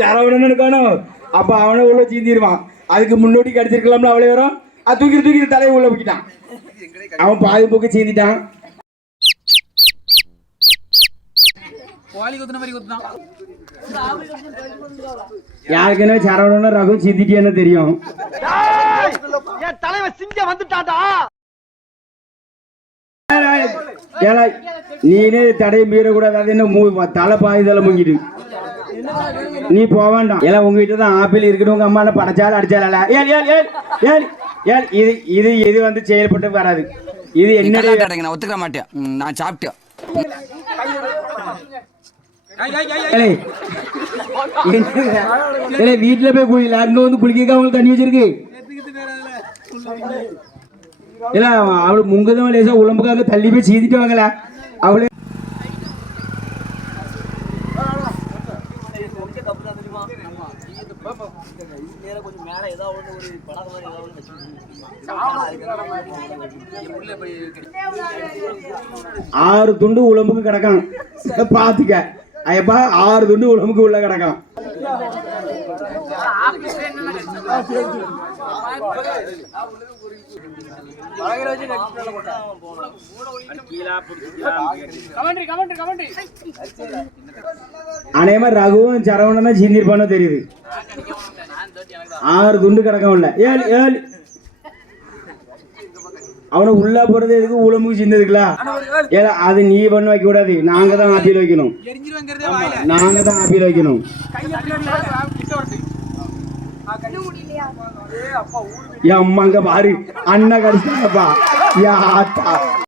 சரவணன் இருக்கணும். அப்ப அவனை உள்ள சீந்திடுவான். அதுக்கு முன்னோட்டி கடிச்சிருக்கலாம்ல அவ்வளோ வரும். அது தூக்கி தலையை உள்ள போக்கிட்டான். அவன் பாதி போக்கு சீந்திட்டான். யாருக்குன்னு சரவணன் ரகு சீந்திட்டேன்னு தெரியும். தலைவன் சிங்கம் வந்துட்டாடா. நீனே தடையை மீறக்கூடாது. அது என்ன தலை பாதிதலை முங்கிட்டு நீ போவாண்டாம். எல்லாம் உங்ககிட்ட தான் ஆப்பிள் இருக்கணும். உங்க அம்மா படைச்சாலும் அடிச்சால இது வந்து செயல்பட்டு வராது. இது என்ன நான் ஒத்துக்க மாட்டேன். நான் சாப்பிட்டேன். வீட்டுல போய் குளிக்கல. அங்க வந்து குளிக்க அவங்களுக்கு தண்ணி வச்சிருக்கு. இல்ல அவளு முங்கதான் லேசா உடம்புக்காக தள்ளி போய் சீதிட்டு வாங்கல. அவளே ஆறு துண்டு உடம்புக்கு கிடக்கும். பாத்துக்க ஐயப்பா, 6 துண்டு உடம்புக்கு உள்ள கிடக்கும். அநேகமா ரகுவும் சரவணன் சீந்திருப்பானோ தெரியுது. 6 துண்டு கிடக்கும் உள்ள. 7 அவனை உள்ள போறது எதுக்கு? உடம்புக்கு சிந்ததுக்குல. அது நீ பண்ண வைக்க கூடாது. நாங்க தான் ஆப்பியில் வைக்கணும். நாங்க தான் ஆப்பியில் வைக்கணும். என் அம்மா அங்க பாரு, அண்ணா கடிச்சாங்கப்பா.